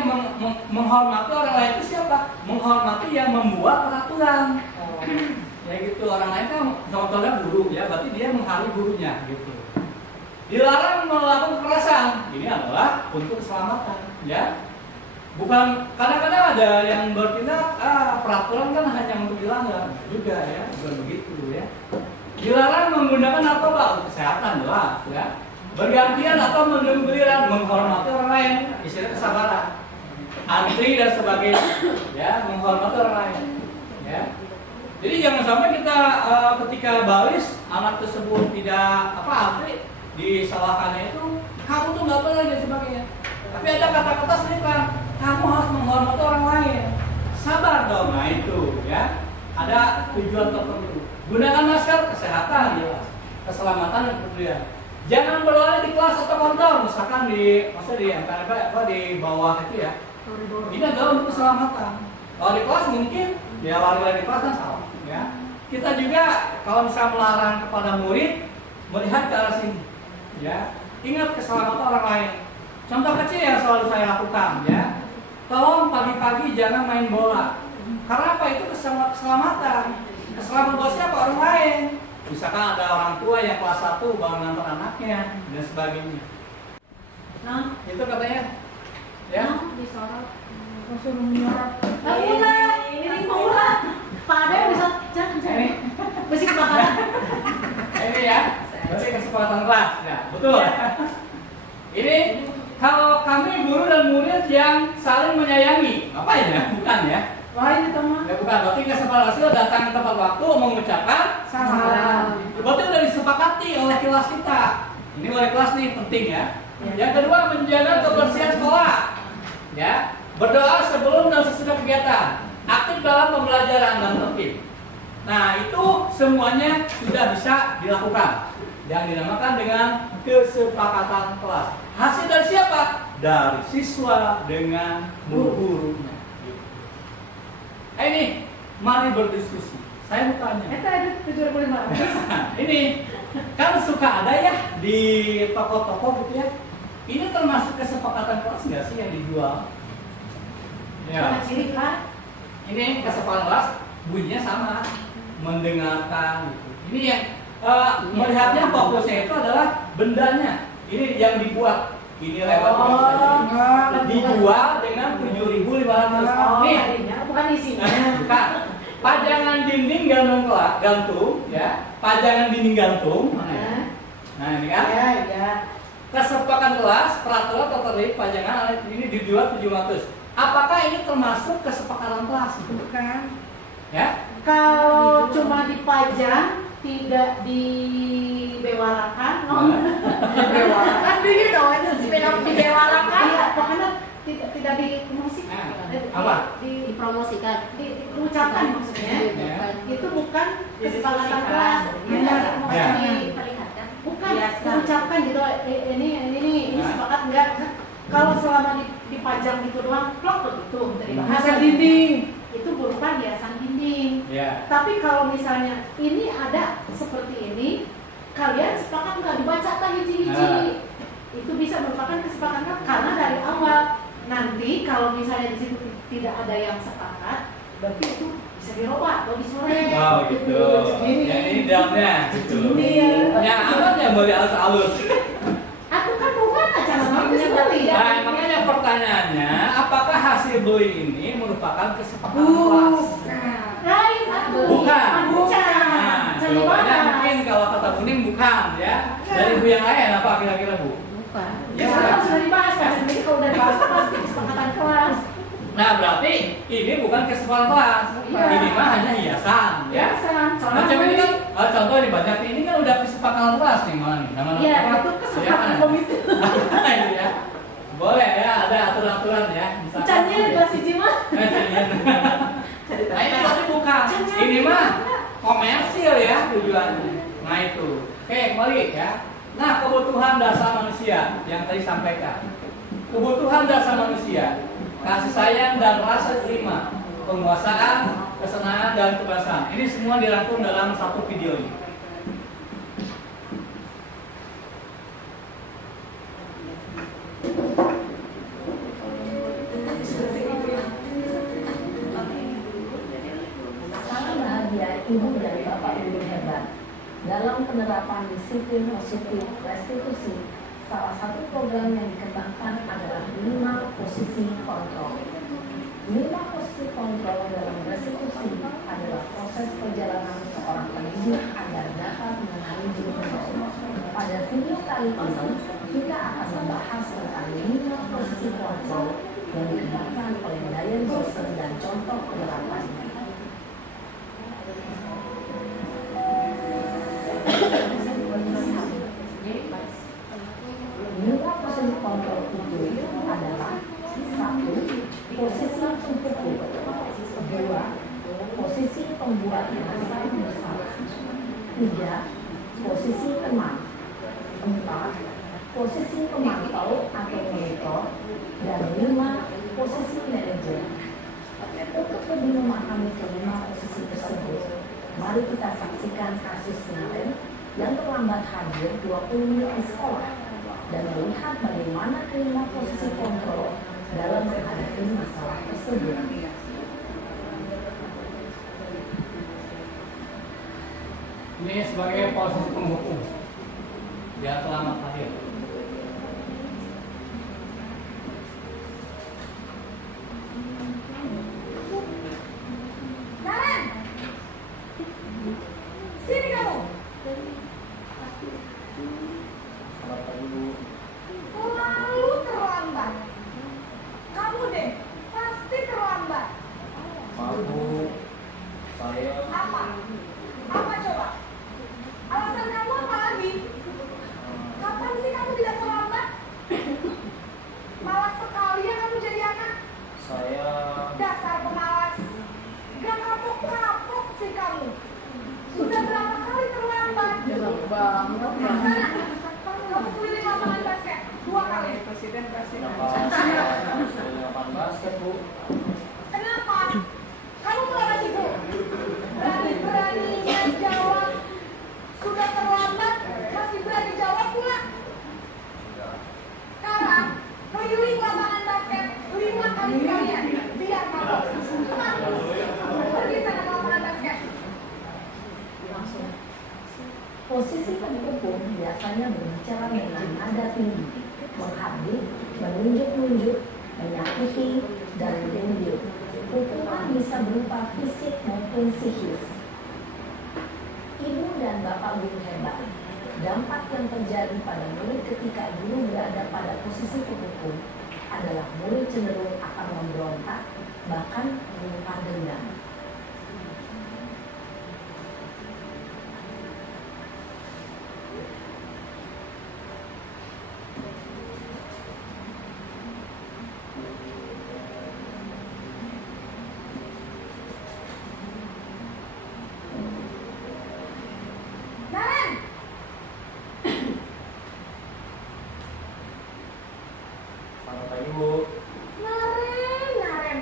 menghormati orang lain itu siapa? Menghormati yang membuat peraturan. Ya gitu, orang lain kan contohnya guru ya, berarti dia menghargai gurunya gitu. Dilarang melakukan kekerasan. Ini adalah untuk keselamatan, ya. Bukan kadang-kadang ada yang bertindak peraturan kan hanya untuk dilanggar juga ya, bukan begitu ya. Dilarang menggunakan narkoba untuk kesehatan jelas ya. Bergantian atau menungguliran menghormati orang lain, istilah kesabaran. Antri dan sebagainya ya, menghormati orang lain ya. Jadi jangan sampai kita ketika baris anak tersebut tidak antri disalahkannya itu kamu tuh nggak boleh dan sebagainya. Tapi ada kata-kata selipkan, kamu harus menghormati orang lain. Sabar dong, nah itu ya. Ada tujuan tertentu. Gunakan masker, kesehatan ya, keselamatan dan kemudian. Jangan berlari di kelas atau koridor, misalkan di bawah itu ya. Ini adalah untuk keselamatan. Kalau di kelas mungkin ya lari-lari di kelas kan salah ya. Kita juga kalau misalnya melarang kepada murid melihat ke arah sini ya. Ingat keselamatan orang lain. Contoh kecil yang selalu saya lakukan ya. Tolong pagi-pagi jangan main bola. Karena apa? Itu keselamatan. Keselamatan buat siapa? Orang lain. Misalkan ada orang tua yang kelas 1 baru ngantar anaknya dan sebagainya. Nah, Itu katanya ya. disorot. Suruh menyorot. Ini murah. Pak Ade bisa jangan. Besi kebakaran. Ini ya. Berarti kesempatan kelas ya. Betul. Ini kalau kami guru dan murid yang saling menyayangi, ngapain ya? Bukan ya? Wah, ini teman. Ya bukan, berarti kesempatan hasil datang ke tempat waktu mengucapkan Salam. Berarti udah disepakati oleh kelas kita. Ini oleh kelas nih penting ya. Yang kedua menjaga kebersihan sekolah. Ya, berdoa sebelum dan sesudah kegiatan. Aktif dalam pembelajaran dan tertib. Nah itu semuanya sudah bisa dilakukan. Yang dinamakan dengan kesepakatan kelas. Hasil dari siapa? Dari siswa dengan gurunya. Ini, mari berdiskusi. Saya mau tanya. Itu ada 75. Ini kan suka ada ya di toko-toko gitu ya. Ini termasuk kesepakatan kelas nggak sih yang dijual? Ya. Ciri kan? Ini kesepakatan kelas bunyinya sama, mendengarkan gitu. Ini yang melihatnya fokusnya itu adalah bendanya. Ini yang dibuat. Ini lewat dijual dengan 7.500. Nih, bukan isinya. bukan. Pajangan dinding gantung, ya. Pajangan dinding gantung. Mana ya? Nah ini kan. Ya. Kesepakatan kelas peraturan tertulis pajangan ini dijual 700. Apakah ini termasuk kesepakatan kelas? Bukan. Ya? Kalau cuma dipajang tidak dibewarakan, Kan dulu dong itu sepeda dibewarakan. iya, pokoknya tidak dipromosikan, Apa? Dipromosikan. diucapkan maksudnya. Ya. Itu bukan kesepakatan kelas, Ya. Diperlihatkan. bukan Biasa. diucapkan gitu. Ini sepakat enggak? Kalau selama dipajang gitu doang, plok begitu dari bahasa dinding. itu berupa hiasan dinding. Ya. Tapi kalau misalnya ini ada seperti ini, kalian sepakat nggak dibaca tak hiji-hiji? Itu bisa merupakan kesepakatan karena dari awal. Nanti kalau misalnya di situ tidak ada yang sepakat, berarti itu bisa dirubah atau dicoret. Oh gitu. Ya ini dalamnya gitu. Iya. Ya alatnya boleh halus-halus. Aku kan bukan acara namanya beli ya. Nah, makanya pertanyaannya, apakah hasil beli ini merupakan kesepakatan kelas? Lain aku. Bukan. Bukan. Nah, jawabannya mungkin kalau kata kuning bukan ya. Dari Bu yang lain apa kira-kira Bu? Bukan. Ya kan sudah dibahas kan. Jadi kalau udah dibahas pasti kesepakatan kelas. Nah, berarti ini bukan kesepakatan kelas. Iya. Ini mah hanya hiasan ya. Macam ini kan, contoh di banyak ini kan udah kesepakatan kelas nih mana nih? Nama Iya, apa? itu kesepakatan Ya, komite. Ini ya. Boleh ya, ada aturan-aturan ya. Misalkan Cannya ya. kelas hiji mah. Nah ini berarti bukan. Ini mah komersil ya tujuannya. Nah itu. Oke, kembali ya. Nah, kebutuhan dasar manusia yang tadi sampaikan. Kebutuhan dasar manusia, kasih sayang dan rasa terima, penguasaan, kesenangan dan kebahagiaan. Ini semua dirangkum dalam satu video ini. Sangat bahagia ibu dan bapak guru hebat dalam penerapan disiplin positif restitusi. Salah satu program yang dikembangkan adalah 5 posisi kontrol. 5 posisi kontrol dalam restitusi adalah proses perjalanan seorang pendidik agar dapat mengenali jurnal. Pada video kali ini, kita akan membahas tentang 5 posisi kontrol yang dikembangkan oleh Diane Johnson dan contoh penerapannya. Lima posisi kontrol itu adalah: 1. Posisi tumpuku. 2. Posisi pembuat rasa bersalah. 3. Posisi teman. 4. Posisi pemantau atau monitor. Dan 5. Posisi manajer. Untuk lebih memahami kelima posisi tersebut, mari kita saksikan kasus Naren yang terlambat hadir 20 menit di sekolah dan melihat bagaimana kelima posisi kontrol dalam menghadapi masalah tersebut. Ini sebagai posisi penghukum. Dia terlambat hadir. Naren, sini kamu. Selalu terlambat. Kamu deh, pasti terlambat. Maaf Bu, saya Apa? Apa coba? Alasan kamu apa lagi? Kapan sih kamu tidak terlambat? Malas sekali ya kamu jadi anak. saya Dasar pemalas. Gak kapok-kapok sih kamu. Sudah berapa kali terlambat? Sana, kamu keliling lapangan basket 2 kali. Presiden kasih. lapangan basket Bu. Kenapa? Kamu terlambat itu. Berani-beraninya jawab. Sudah terlambat, masih berani jawab pula. Sekarang, keliling lapangan basket 5 kali sekalian. Biar kamu. Cepat. Pergi sana ke lapangan basket. Posisi penghukum biasanya berbicara dengan nada tinggi, menghardik, menunjuk-nunjuk, menyakiti, dan menunjuk. Hukuman bisa berupa fisik maupun psikis. Ibu dan bapak guru hebat, dampak yang terjadi pada murid ketika guru berada pada posisi penghukum adalah murid cenderung akan memberontak, bahkan menyimpan dendam. Naren! Selamat pagi Bu. Naren.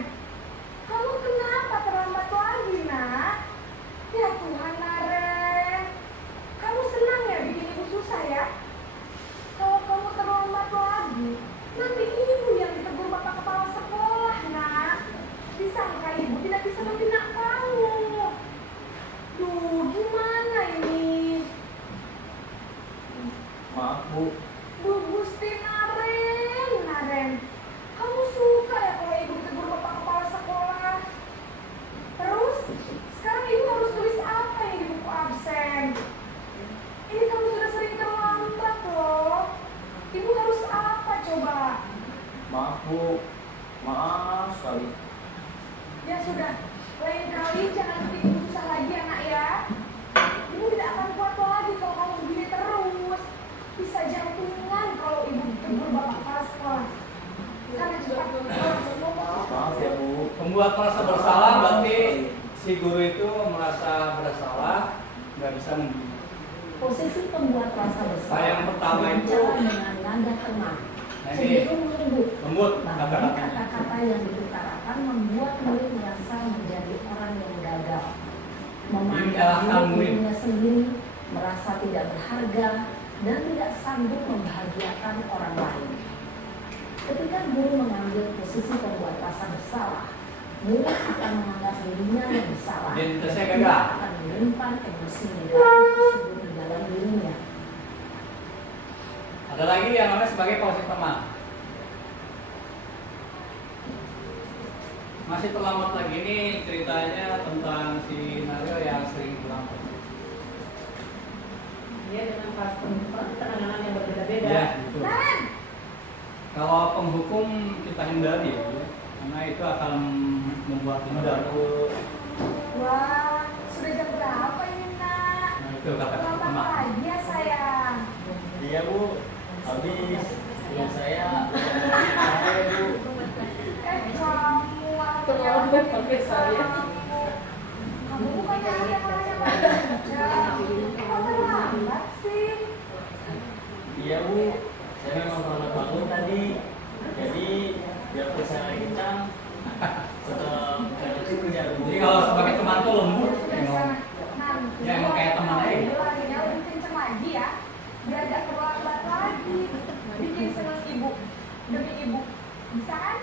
Kamu kenapa terlambat lagi, nak? Ya Tuhan, Naren. Kamu senang ya bikin ibu susah ya? Kalau kamu terlambat lagi, nanti ibu yang ditegur bapak kepala sekolah, nak. Disangka ibu tidak bisa membina kamu. Duh, gimana ini? Maaf Bu, Duh, Gusti Naren. Kamu suka ya kalau ibu ditegur bapak kepala sekolah? Terus, sekarang ibu harus tulis apa yang di buku absen? Ini kamu sudah sering terlambat loh. Ibu harus apa coba? maaf Bu, maaf sekali. Ya sudah, lain kali jangan bikin ibu susah lagi anak ya. Ibu tidak akan kuat lagi kalau kamu begini terus. Bisa jantungan kalau ibu ditegur bapak kepala sekolah. Sekarang cepat Maaf ya Bu. Membuat merasa bersalah berarti si guru itu merasa bersalah, nggak bisa membina. Posisi pembuat rasa bersalah Yang pertama itu berbicara dengan nada tenang, Nah, ini cenderung lembut. lembut Bahkan kata-katanya. kata-kata yang diutarakan membuat murid merasa menjadi orang yang gagal. memandang dirinya sendiri, merasa tidak berharga, dan tidak sanggup membahagiakan orang lain. Ketika guru mengambil posisi pembuat rasa bersalah, murid akan menganggap dirinya yang bersalah. Dia akan menyimpan emosi negatif tersebut di dalam dirinya. Ada lagi yang namanya sebagai posisi teman. Masih terlambat lagi ini ceritanya tentang si Nario yang sering terlambat. Dia dengan penanganan yang berbeda-beda. Ya, betul. Kalau penghukum kita hindari ya, karena itu akan membuat hindar. Wah, sudah jam berapa ini nak? Nah itu kata Selamat teman. pagi ya sayang. Iya bu, habis ya saya bu. Kamu Terlalu pakai saya. Kamu bukannya ada yang kerja? Kok terlambat sih? Iya bu, saya memang terlambat bangun tadi. Jadi biar saya lagi kencang. Tetap kerja bu. Jadi kalau sebagai teman tuh lembut, Nanti ya emang kayak teman aja. larinya lebih kenceng lagi ya. Biar gak terlambat lagi. Bikin seneng ibu demi ibu. Bisa kan?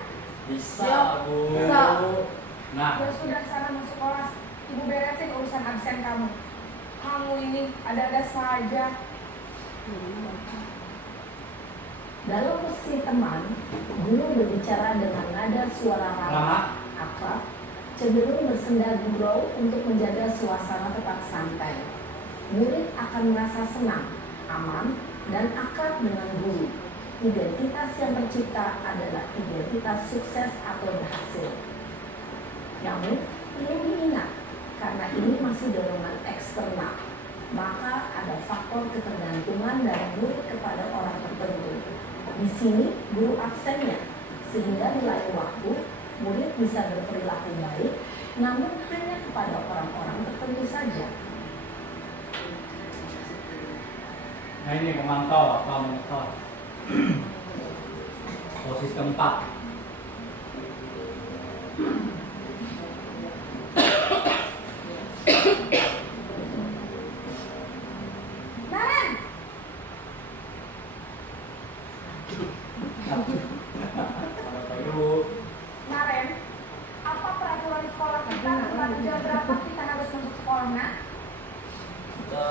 Bisa bu. Bisa. Nah, Ya sudah, sana masuk kelas. Ibu beresin urusan absen kamu. Kamu ini ada-ada saja. Dalam posisi teman, guru berbicara dengan nada suara ramah, akrab, cenderung bersenda gurau untuk menjaga suasana tetap santai. Murid akan merasa senang, aman, dan akrab dengan guru. Identitas yang tercipta adalah identitas sukses atau berhasil. Namun, perlu diingat, karena ini masih dorongan eksternal, maka ada faktor ketergantungan dari murid kepada orang tertentu. Di sini, guru absennya, sehingga di lain waktu, murid bisa berperilaku baik, namun hanya kepada orang-orang tertentu saja. nah ini memantau atau monitor. Posisi keempat. Naren, Selamat pagi bu. Naren, apa peraturan sekolah kita tentang jam berapa kita harus masuk sekolah, nak? Kita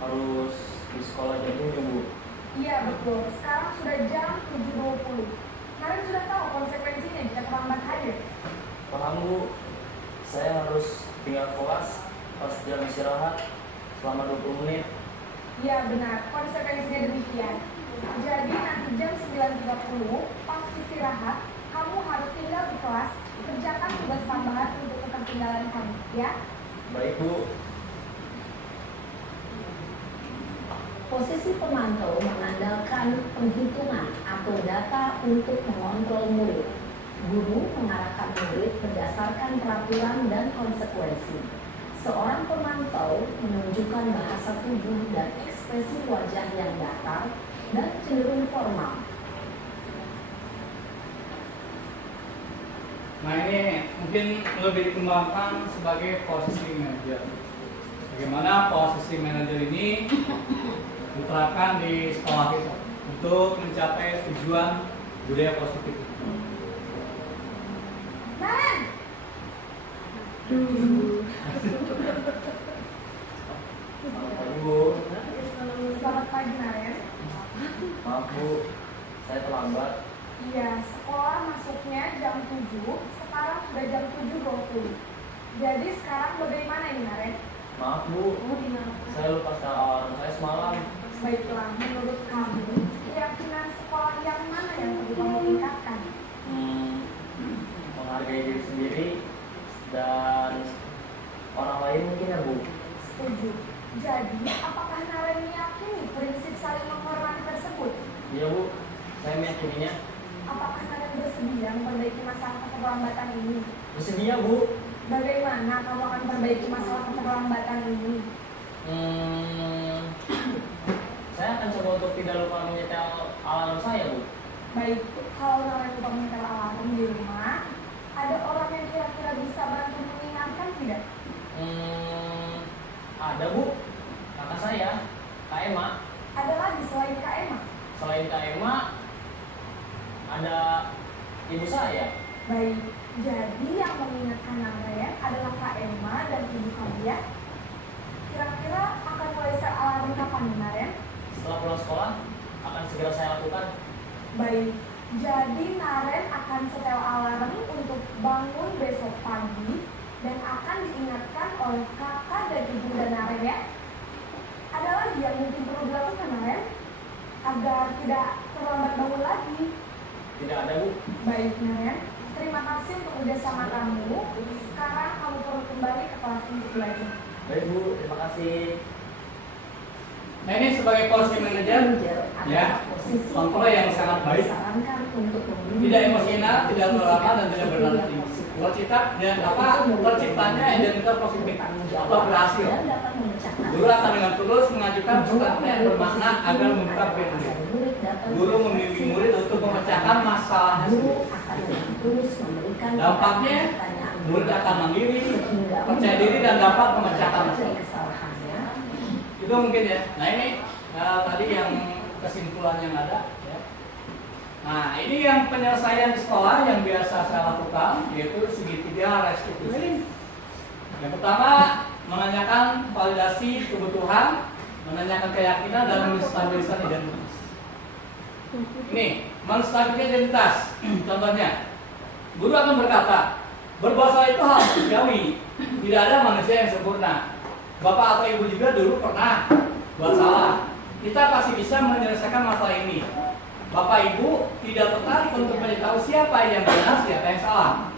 harus di sekolah jam 7 bu. Iya betul, sekarang sudah jam 7.20. Naren sudah tahu konsekuensinya jika terlambat hadir. Paham bu, saya harus tinggal kelas pas jam istirahat selama 20 menit. Iya benar, konsekuensinya demikian. Jadi nanti jam 9.30 pas istirahat, kamu harus tinggal di kelas, kerjakan tugas tambahan untuk ketertinggalan kamu, ya? Baik bu. Posisi pemantau mengandalkan penghitungan atau data untuk mengontrol murid. Guru mengarahkan murid berdasarkan peraturan dan konsekuensi. Seorang pemantau menunjukkan bahasa tubuh dan ekspresi wajah yang datar dan cenderung formal. Nah ini mungkin lebih dikembangkan sebagai posisi manajer. Bagaimana posisi manajer ini diterapkan di sekolah kita untuk mencapai tujuan budaya positif. Naren, Selamat pagi bu. selamat pagi Naren. Maaf bu, saya terlambat. Iya, sekolah masuknya jam 7, sekarang sudah jam 7.20. Jadi sekarang bagaimana ini Naren? Maaf bu, saya lupa setel alarm saya semalam. Baiklah, menurut kamu, keyakinan sekolah yang mana yang perlu kamu tingkatkan? Menghargai diri sendiri dan orang lain mungkin ya bu. Setuju. Jadi, apakah Naren meyakini prinsip saling menghormati tersebut? Iya bu, saya meyakininya. Apakah Naren bersedia memperbaiki masalah keterlambatan ini? Bersedia bu. Bagaimana kamu akan memperbaiki masalah keterlambatan ini? Saya akan coba untuk tidak lupa menyetel alarm saya bu. Baik, kalau Naren lupa menyetel alarm di rumah, ada orang yang kira-kira bisa bantu mengingatkan tidak? Ada Bu, kakak saya, Kak Emma. Ada lagi selain Kak Emma? Selain Kak Emma, ada ibu saya. Baik, jadi yang mengingatkan Naren adalah Kak Emma dan ibu kamu ya. Kira-kira akan mulai start alarm kapan nih Naren? Setelah pulang sekolah, akan segera saya lakukan. Baik, jadi Naren akan setel alarm untuk bangun besok pagi dan akan diingatkan oleh kakak dan ibu dan Naren ya. Ada lagi yang mungkin perlu dilakukan Naren agar tidak terlambat bangun lagi? Tidak ada Bu. Baik Naren, terima kasih untuk kerjasama kamu. Sekarang kamu perlu kembali ke kelas untuk belajar. Baik Bu, terima kasih. Nah ini sebagai policy manager, ya, kontrol yang sangat baik, tidak emosional, tidak berlama dan tidak berarti. Terciptanya identitas positif atau berhasil. Guru akan dengan tulus mengajukan pertanyaan yang bermakna agar mengungkap value. Guru membimbing murid untuk memecahkan masalahnya sendiri. Dampaknya, murid akan mandiri, percaya diri dan dapat memecahkan masalah. Itu mungkin ya. Nah ini tadi yang kesimpulan yang ada. Ya. Nah ini yang penyelesaian di sekolah yang biasa saya lakukan, yaitu segitiga restitusi. Yang pertama menanyakan validasi kebutuhan, menanyakan keyakinan dan menstabilkan identitas. Ini menstabilkan identitas. Contohnya, guru akan berkata, berbahasa itu hal manusiawi, tidak ada manusia yang sempurna. Bapak atau ibu juga dulu pernah buat salah. Kita pasti bisa menyelesaikan masalah ini. Bapak ibu tidak tertarik untuk mencari siapa yang benar, siapa yang salah.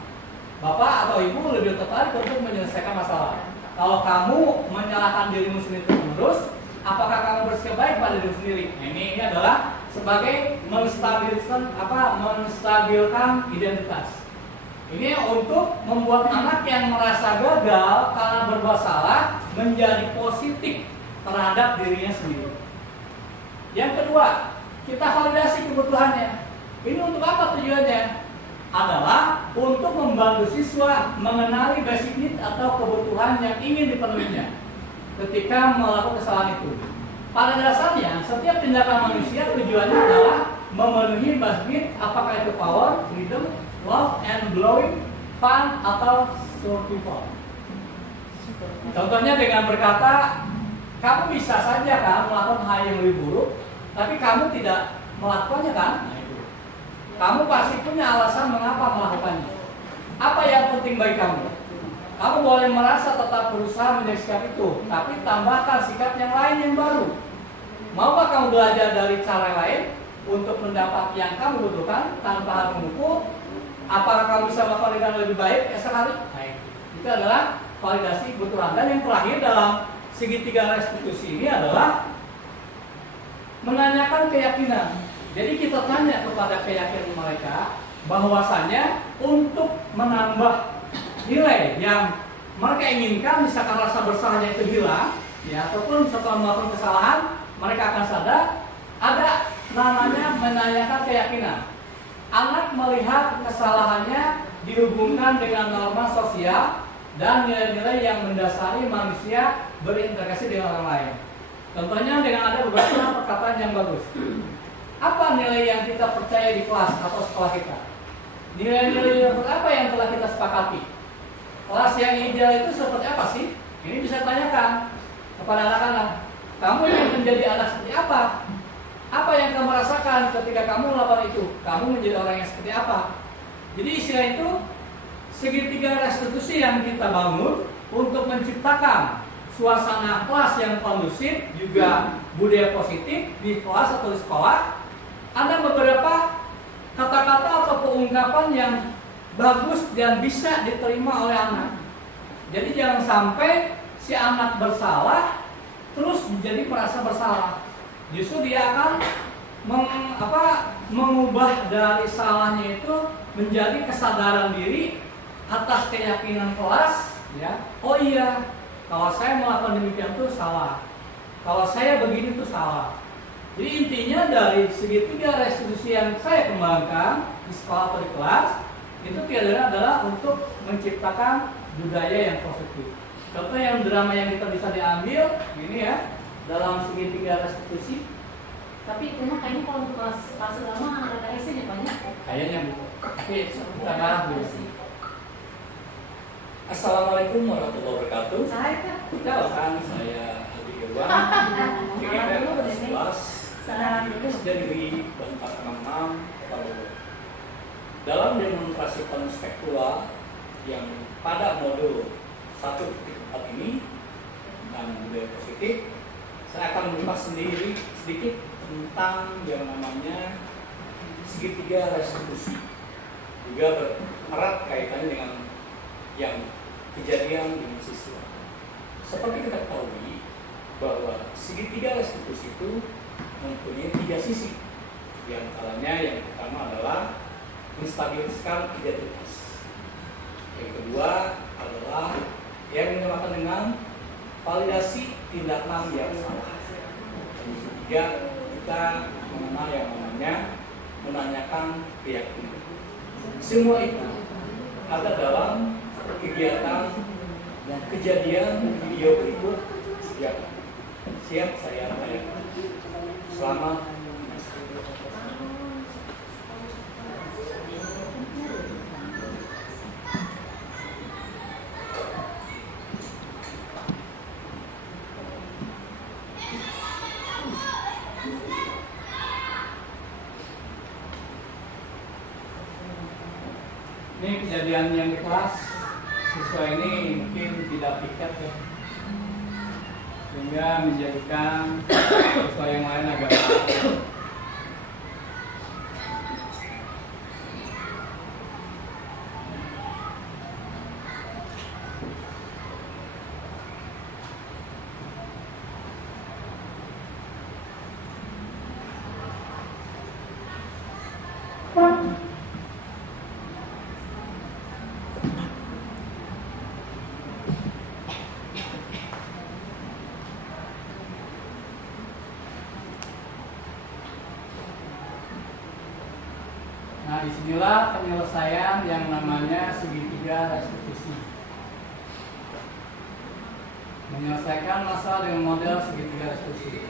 Bapak atau ibu lebih tertarik untuk menyelesaikan masalah. Kalau kamu menyalahkan dirimu sendiri terus, apakah kamu bersikap baik pada diri sendiri? Nah, ini adalah sebagai menstabilkan identitas. Ini untuk membuat anak yang merasa gagal karena berbuat salah menjadi positif terhadap dirinya sendiri. Yang kedua, kita validasi kebutuhannya. Ini untuk apa tujuannya? Adalah untuk membantu siswa mengenali basic need atau kebutuhan yang ingin dipenuhinya ketika melakukan kesalahan itu. Pada dasarnya, setiap tindakan manusia tujuannya adalah memenuhi basic need, apakah itu power, freedom, love and glowing, fun atau survival. Contohnya dengan berkata, kamu bisa saja kan melakukan hal yang lebih buruk, tapi kamu tidak melakukannya kan? Nah, itu. Kamu pasti punya alasan mengapa melakukannya. Apa yang penting bagi kamu? Kamu boleh merasa tetap berusaha menjaga sikap itu, tapi tambahkan sikap yang lain yang baru. Maukah kamu belajar dari cara lain untuk mendapat yang kamu butuhkan tanpa harus mengukur? Apakah kamu bisa melakukan dengan lebih baik esok hari? Nah, itu adalah validasi kebutuhan. Dan yang terakhir dalam segitiga restitusi ini adalah menanyakan keyakinan. Jadi kita tanya kepada keyakinan mereka bahwasanya untuk menambah nilai yang mereka inginkan, misalkan rasa bersalahnya itu hilang, ya, ataupun setelah melakukan kesalahan mereka akan sadar, ada namanya menanyakan keyakinan. Anak melihat kesalahannya dihubungkan dengan norma sosial dan nilai-nilai yang mendasari manusia berinteraksi dengan orang lain. Contohnya dengan ada beberapa perkataan yang bagus. Apa nilai yang kita percaya di kelas atau sekolah kita? Nilai-nilai apa yang telah kita sepakati? Kelas yang ideal itu seperti apa sih? Ini bisa tanyakan kepada anak-anak. Kamu ingin menjadi anak seperti apa? Apa yang kamu rasakan ketika kamu melakukan itu? Kamu menjadi orang yang seperti apa? Jadi istilah itu segitiga restitusi yang kita bangun untuk menciptakan suasana kelas yang kondusif, juga budaya positif di kelas atau di sekolah. Ada beberapa kata-kata atau pengungkapan yang bagus dan bisa diterima oleh anak. Jadi jangan sampai si anak bersalah terus menjadi merasa bersalah. Justru dia akan mengubah dari salahnya itu menjadi kesadaran diri atas keyakinan kelas, ya. Oh iya, kalau saya melakukan demikian itu salah. Kalau saya begini itu salah. Jadi intinya dari segitiga restitusi yang saya kembangkan di sekolah atau di kelas itu tiada adalah untuk menciptakan budaya yang positif. Contoh yang drama yang kita bisa diambil ini ya, dalam segitiga restitusi. Tapi itu mah kayaknya kalau untuk kelas lama ada esnya banyak. Kayaknya Bu. Tapi kita bahas dulu. Assalamualaikum warahmatullahi wabarakatuh. Saya Perkenalkan, saya Adi Irwan, GGPR 11, dari Bantar 66, Palu. Dalam demonstrasi konspektual yang pada modul 1.4 ini tentang budaya positif, saya akan mengupas sendiri sedikit tentang yang namanya segitiga restitusi. Juga erat kaitannya dengan yang kejadian di siswa. Seperti kita ketahui bahwa segitiga restitusi itu mempunyai 3 sisi. Di antaranya yang pertama adalah menstabilkan identitas. Yang kedua adalah yang dinamakan dengan validasi tindakan yang salah. Dan yang ketiga kita mengenal yang namanya menanyakan keyakinan. Semua itu ada dalam kegiatan dan kejadian video berikut yang siap saya tayangkan. Selamat ini kejadian yang di kelas. Siswa ini mungkin tidak pikat ya, sehingga menjadikan siswa yang lain agak Nah, disinilah penyelesaian yang namanya segitiga restitusi. Menyelesaikan masalah dengan model segitiga restitusi.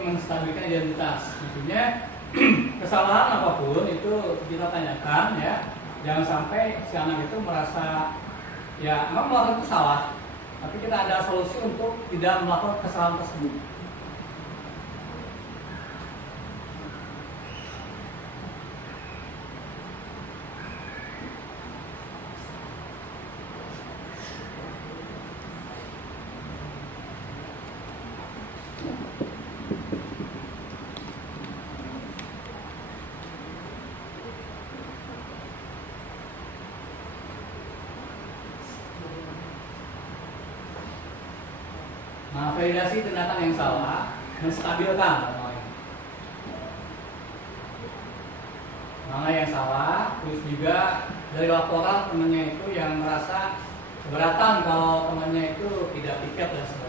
Menstabilkan identitas, maksudnya kesalahan apapun itu kita tanyakan ya, jangan sampai si anak itu merasa ya memang melakukan itu salah, tapi kita ada solusi untuk tidak melakukan kesalahan tersebut. Nah, validasi tindakan yang salah, menstabilkan mana yang salah, terus juga dari laporan temannya itu yang merasa keberatan kalau temannya itu tidak piket dan sebagainya.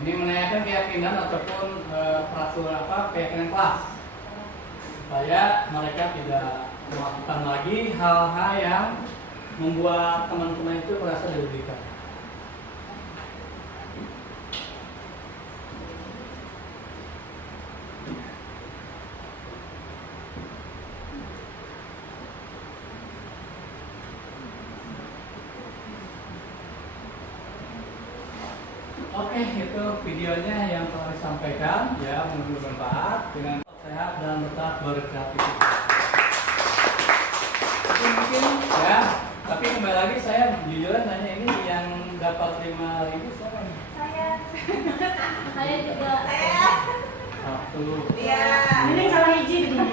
Ini menanyakan keyakinan ataupun peraturan keyakinan kelas supaya mereka tidak melakukan lagi hal-hal yang membuat teman-teman itu merasa dirugikan. Oke, itu videonya yang telah disampaikan ya, mudah bermanfaat dengan sehat dan tetap berkreativitas. Mungkin ya, tapi kembali lagi saya jujuran nanya ini yang dapat 5.000 siapa nih? Saya juga. Satu, Iya. Ini salah hiji begini.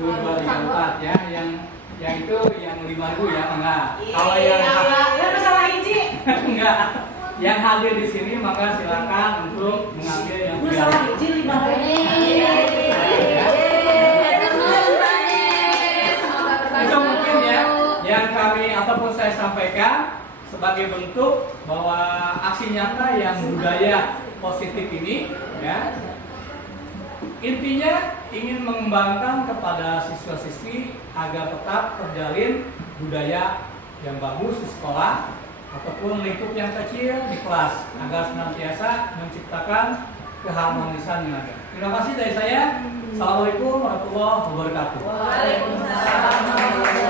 dua, tiga, empat ya, yang itu yang 5.000 ya, enggak. Kalau yang Kenapa salah hiji? enggak, yang hadir di sini maka silakan untuk mengambil yang Lu salah hiji 5.000. Itu mungkin ya yang kami ataupun saya sampaikan sebagai bentuk bahwa aksi nyata yang budaya positif ini ya intinya ingin mengembangkan kepada siswa-siswi agar tetap terjalin budaya yang bagus di sekolah ataupun lingkup yang kecil di kelas agar senantiasa menciptakan keharmonisan yang ada. Terima kasih dari saya. Assalamualaikum warahmatullahi wabarakatuh. Waalaikumsalam.